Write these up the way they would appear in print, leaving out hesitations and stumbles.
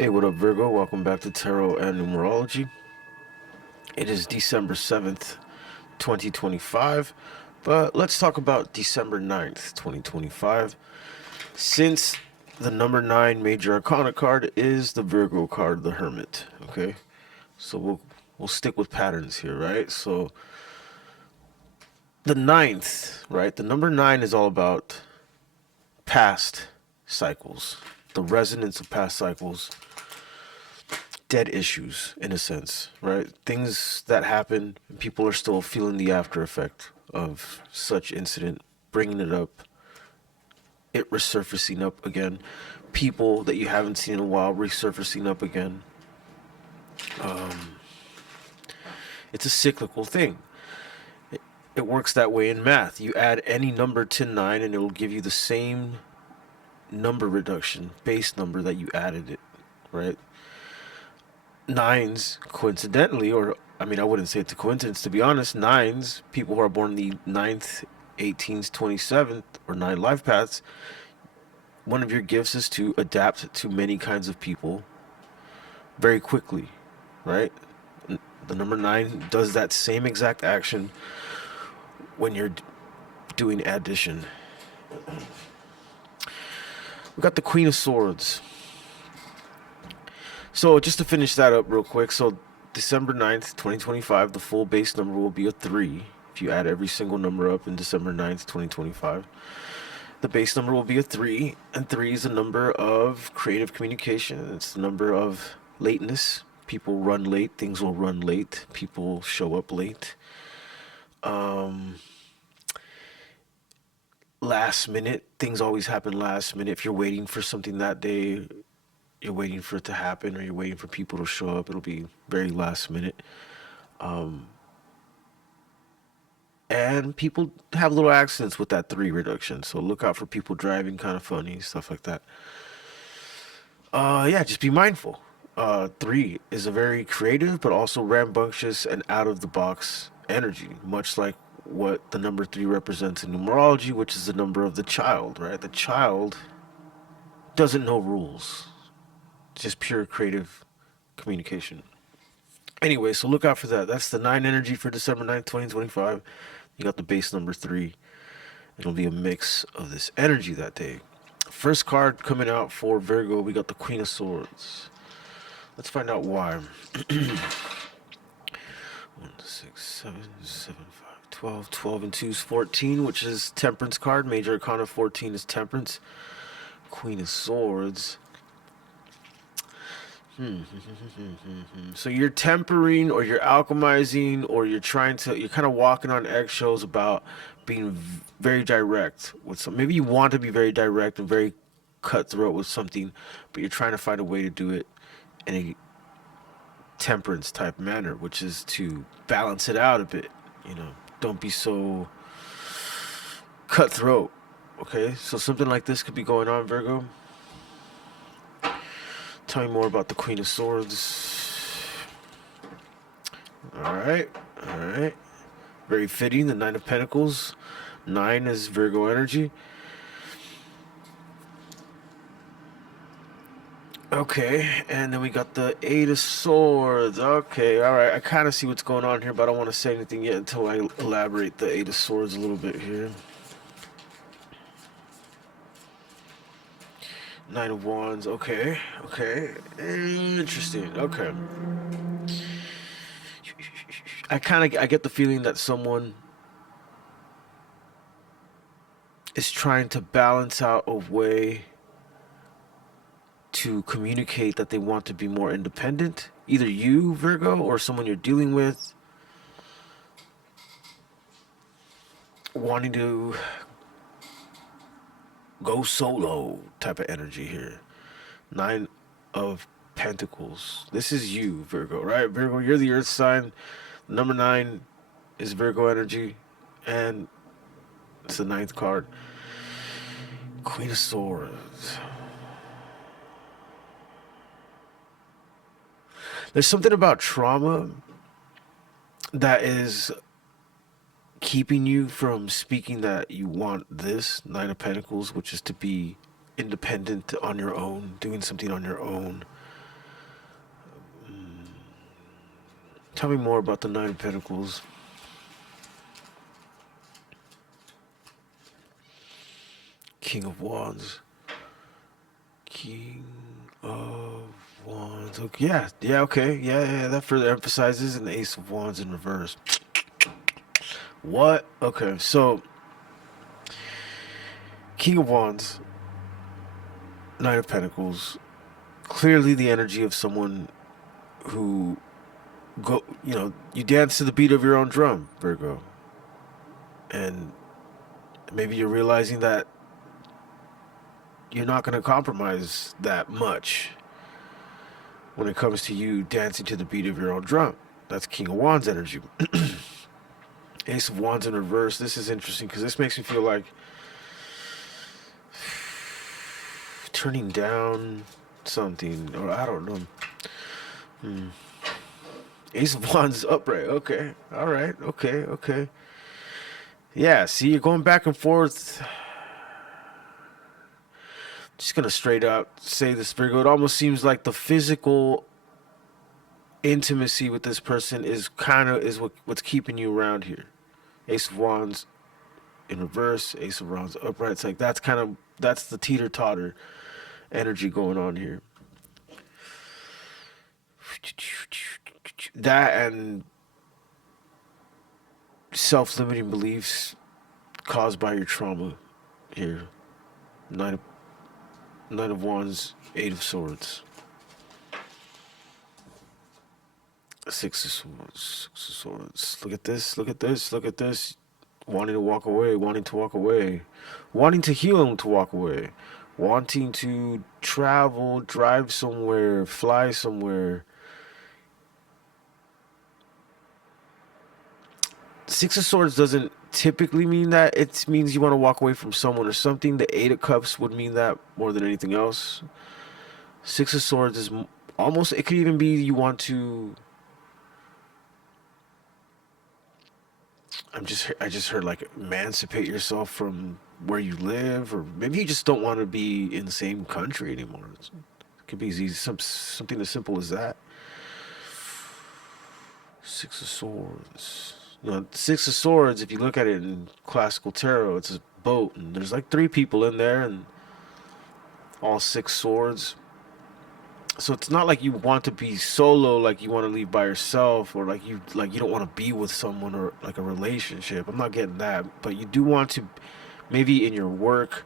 Hey, what up, Virgo? Welcome back to Tarot and Numerology. It is December 7th, 2025, but let's talk about December 9th, 2025. Since the number 9 major arcana card is the Virgo card, the Hermit, okay? So we'll stick with patterns here, right? So the ninth, right? The number 9 is all about past cycles, the resonance of past cycles, dead issues in a sense, right? Things that happen and people are still feeling the after effect of such incident, bringing it up, it resurfacing up again, people that you haven't seen in a while resurfacing up again. It's a cyclical thing. It works that way in math. You add any number to 9 and it will give you the same number reduction, base number that you added it, right? Nines, coincidentally, or I mean, I wouldn't say it's a coincidence, to be honest. Nines, people who are born the 9th, 18th, 27th, or 9 life paths, one of your gifts is to adapt to many kinds of people very quickly, right? The number 9 does that same exact action when you're doing addition. We got the Queen of Swords. So just to finish that up real quick, so December 9th, 2025, the full base number will be a 3. If you add every single number up in December 9th, 2025, the base number will be a 3, and 3 is a number of creative communication. It's the number of lateness. People run late, things will run late, people show up late. Last minute, things always happen last minute. If you're waiting for something that day, you're waiting for it to happen, or you're waiting for people to show up, it'll be very last minute. And people have little accidents with that 3 reduction, so look out for people driving kind of funny, stuff like that. Yeah, just be mindful. 3 is a very creative but also rambunctious and out of the box energy, much like what the number 3 represents in numerology, which is the number of the child, right? The child doesn't know rules, just pure creative communication. Anyway, so look out for that. That's the 9 energy for December 9th, 2025. You got the base number 3. It'll be a mix of this energy that day. First card coming out for Virgo, we got the Queen of Swords. Let's find out why. 1, 6, 7, 7, 5, 12. 12 and 2 is 14, which is Temperance card. Major Arcana 14 is Temperance. Queen of Swords. So you're tempering, or you're alchemizing, or you're kind of walking on eggshells about being very direct with some. Maybe you want to be very direct and very cutthroat with something, but you're trying to find a way to do it in a temperance type manner, which is to balance it out a bit. Don't be so cutthroat. Okay, so something like this could be going on, Virgo. Tell me more about the Queen of Swords. Alright. Very fitting, the 9 of Pentacles. 9 is Virgo energy. Okay, and then we got the 8 of Swords. Okay, alright. I kind of see what's going on here, but I don't want to say anything yet until I elaborate the 8 of Swords a little bit here. 9 of Wands. Okay. Interesting. Okay. I get the feeling that someone is trying to balance out a way to communicate that they want to be more independent. Either you, Virgo, or someone you're dealing with wanting to go solo type of energy here. 9 of Pentacles. This is you, Virgo, right? Virgo, you're the earth sign. Number 9 is Virgo energy, and it's the 9th card. Queen of Swords. There's something about trauma that is keeping you from speaking that you want this 9 of Pentacles, which is to be independent on your own, doing something on your own. Tell me more about the Nine of Pentacles. King of Wands. King of Wands. Okay, yeah, okay. Yeah, that further emphasizes an Ace of Wands in reverse. What? Okay, so King of Wands, Nine of Pentacles. Clearly the energy of someone who you dance to the beat of your own drum, Virgo. And maybe you're realizing that you're not going to compromise that much when it comes to you dancing to the beat of your own drum. That's King of Wands energy. Ace of Wands in reverse. This is interesting because this makes me feel like turning down something, or I don't know. Ace of Wands upright. Okay. All right. Okay. Yeah, see, you're going back and forth. Just gonna straight up say this, Virgo. It almost seems like the physical intimacy with this person is what's keeping you around here. Ace of Wands in reverse, Ace of Wands upright. It's like that's the teeter totter energy going on here. That and self-limiting beliefs caused by your trauma here. Nine of Wands, Eight of Swords. Six of Swords. Look at this. Wanting to walk away, wanting to heal and to walk away, wanting to travel, drive somewhere, fly somewhere. Six of Swords doesn't typically mean that. It means you want to walk away from someone or something. The Eight of Cups would mean that more than anything else. Six of Swords is almost, it could even be you want to, I just heard like emancipate yourself from where you live, or maybe you just don't want to be in the same country anymore. It could be easy, something as simple as that. Six of Swords. Six of Swords, if you look at it in classical tarot, it's a boat, and there's like three people in there, and all six swords. So it's not like you want to be solo, like you want to leave by yourself, or like you don't want to be with someone, or like a relationship. I'm not getting that, but you do want to, maybe in your work,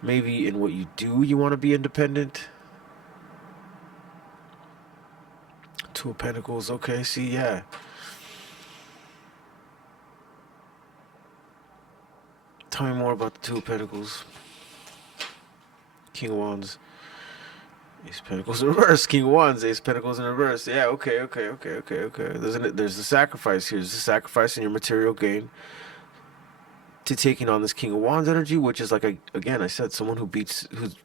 maybe in what you do, you want to be independent. Two of Pentacles. Okay, see, yeah. Tell me more about the Two of Pentacles. King of Wands. Ace of Pentacles in reverse. King of Wands. Ace of Pentacles in reverse. Yeah, okay. There's the sacrifice here. There's the sacrifice in your material gain to taking on this King of Wands energy, which is like, again, I said, someone who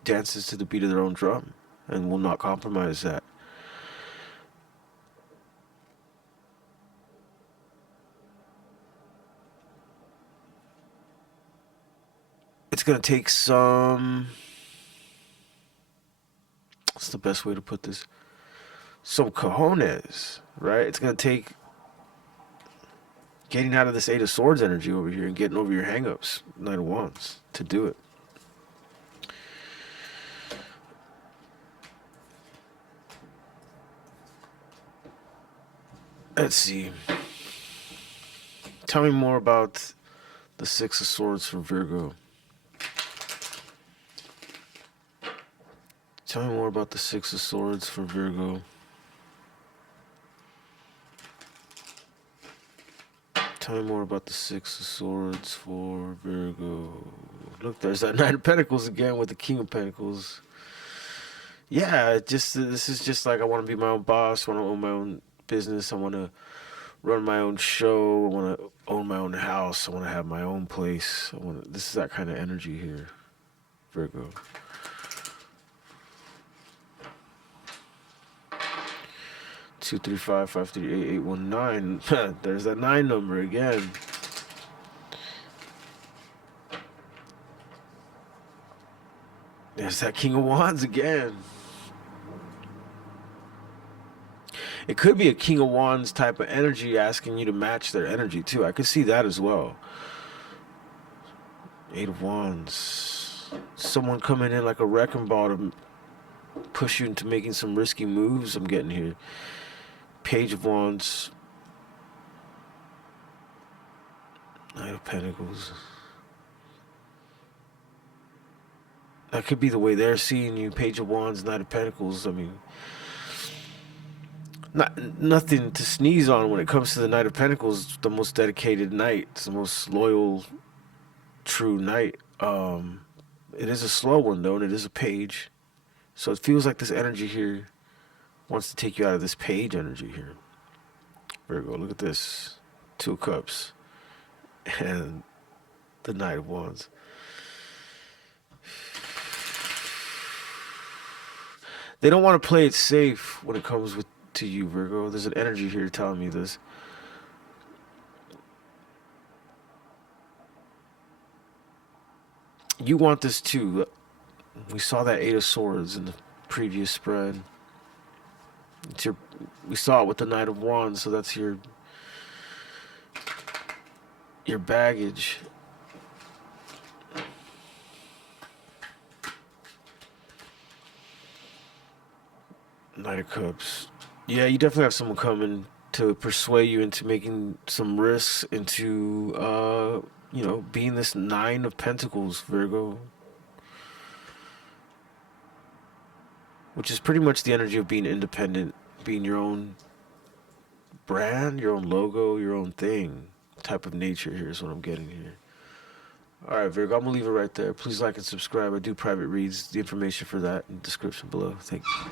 dances to the beat of their own drum and will not compromise that. It's going to take some... What's the best way to put this? Some cojones, right? It's going to take getting out of this Eight of Swords energy over here and getting over your hang-ups, Nine of Wands, to do it. Let's see. Tell me more about the Six of Swords for Virgo. Tell me more about the Six of Swords for Virgo. Tell me more about the Six of Swords for Virgo. Look, there's that Nine of Pentacles again with the King of Pentacles. Yeah, this is just like, I want to be my own boss. I want to own my own business. I want to run my own show. I want to own my own house. I want to have my own place. This is that kind of energy here, Virgo. 235-538-819. There's that 9 number again. There's that King of Wands again. It could be a King of Wands type of energy asking you to match their energy too. I could see that as well. Eight of Wands. Someone coming in like a wrecking ball to push you into making some risky moves. I'm getting here. Page of Wands. Knight of Pentacles. That could be the way they're seeing you. Page of Wands, Knight of Pentacles. I mean, nothing to sneeze on when it comes to the Knight of Pentacles. The most dedicated knight. It's the most loyal, true knight. It is a slow one though, and it is a page. So it feels like this energy here wants to take you out of this page energy here. Virgo, look at this. Two of Cups. And the Knight of Wands. They don't want to play it safe when it comes to you, Virgo. There's an energy here telling me this. You want this too. We saw that Eight of Swords in the previous spread. We saw it with the Knight of Wands, so that's your baggage. Knight of Cups. Yeah, you definitely have someone coming to persuade you into making some risks, into being this Nine of Pentacles, Virgo. Which is pretty much the energy of being independent, being your own brand, your own logo, your own thing. Type of nature here is what I'm getting here. Alright, Virgo, I'm going to leave it right there. Please like and subscribe. I do private reads. The information for that in the description below. Thank you.